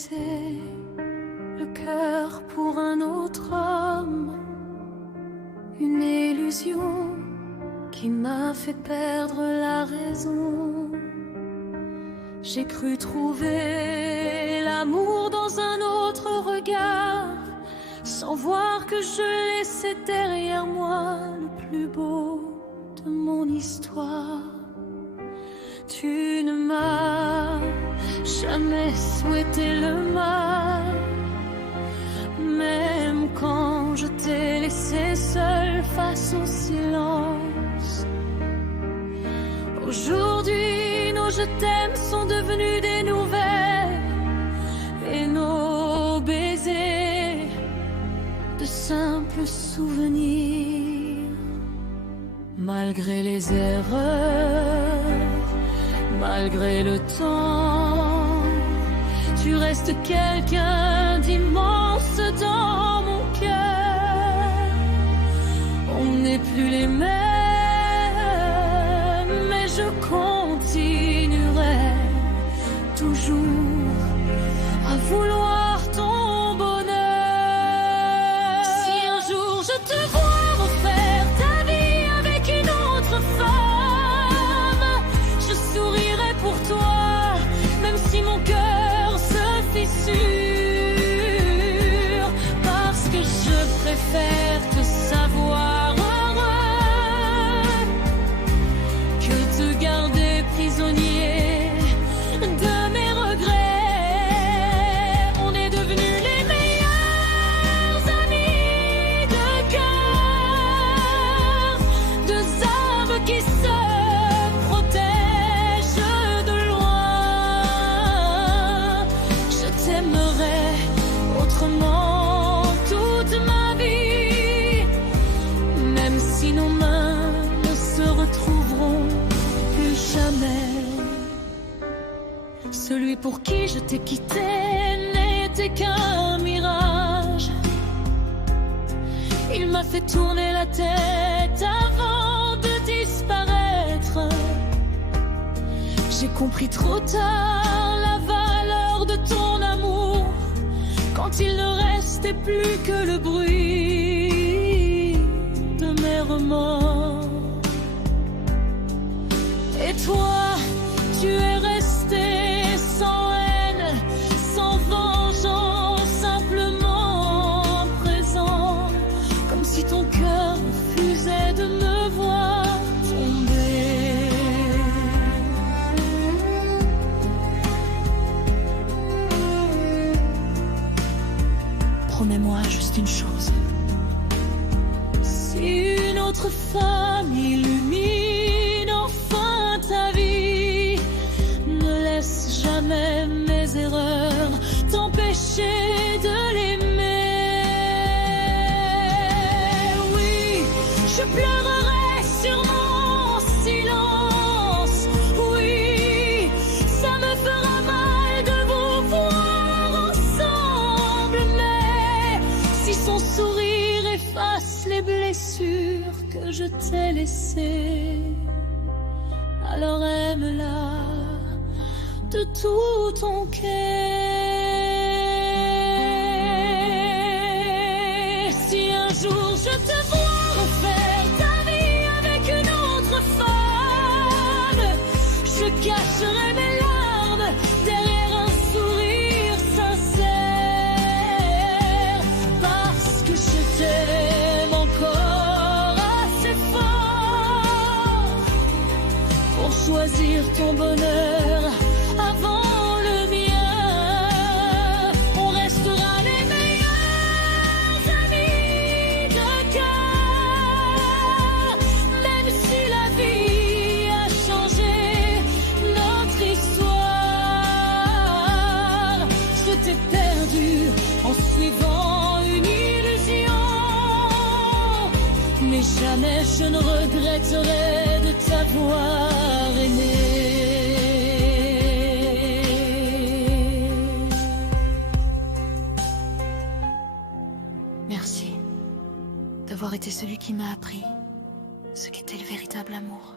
brisé le cœur pour un autre homme, une illusion qui m'a fait perdre la raison. J'ai cru trouver l'amour dans un autre regard, sans voir que je laissais derrière moi le plus beau de mon histoire. Tu ne m'as jamais souhaité le mal, même quand je t'ai laissé seule face au silence. Aujourd'hui, nos je t'aime sont devenus des nouvelles, et nos baisers de simples souvenirs. Malgré les erreurs, malgré le temps, tu restes quelqu'un d'immense dans mon cœur. On n'est plus les mêmes, mais je continuerai toujours à vouloir ton bonheur. Si un jour je te vois refaire ta vie avec une autre femme, je sourirai pour toi, même si mon cœur se fissure, parce que je préfère te savoir heureux que te garder prisonnier de mes regrets. On est devenus les meilleurs amis de cœur, deux âmes qui se protègent de loin. Je t'aimerai autrement toute ma vie, même si nos mains ne se retrouveront plus jamais. Celui pour qui je t'ai quitté n'était qu'un mirage. Il m'a fait tourner la tête avant de disparaître. J'ai compris trop tard la valeur de ton amour, quand il ne restait plus que le bruit de mes remords. Et toi, tu es resté sans haine, sans vengeance, simplement présent, comme si ton cœur refusait de me voir tomber. Promets-moi juste une chose. Si une autre femme illumine enfin ta vie, ne laisse jamais mes erreurs t'empêcher de l'aimer. Oui, je pleurerai sur mon silence. Oui, ça me fera mal de vous voir ensemble, mais si son sourire efface les blessures que je t'ai laissées, alors aime-la de tout ton cœur. Si un jour je te vois refaire ta vie avec une autre femme, je cacherai mes larmes derrière un sourire sincère, parce que je t'aime encore assez fort pour choisir ton bonheur avant le mien. On restera les meilleurs amis de cœur, même si la vie a changé notre histoire. Je t'ai perdu en suivant une illusion, mais jamais je ne regretterai de t'avoir aimé. Merci d'avoir été celui qui m'a appris ce qu'était le véritable amour.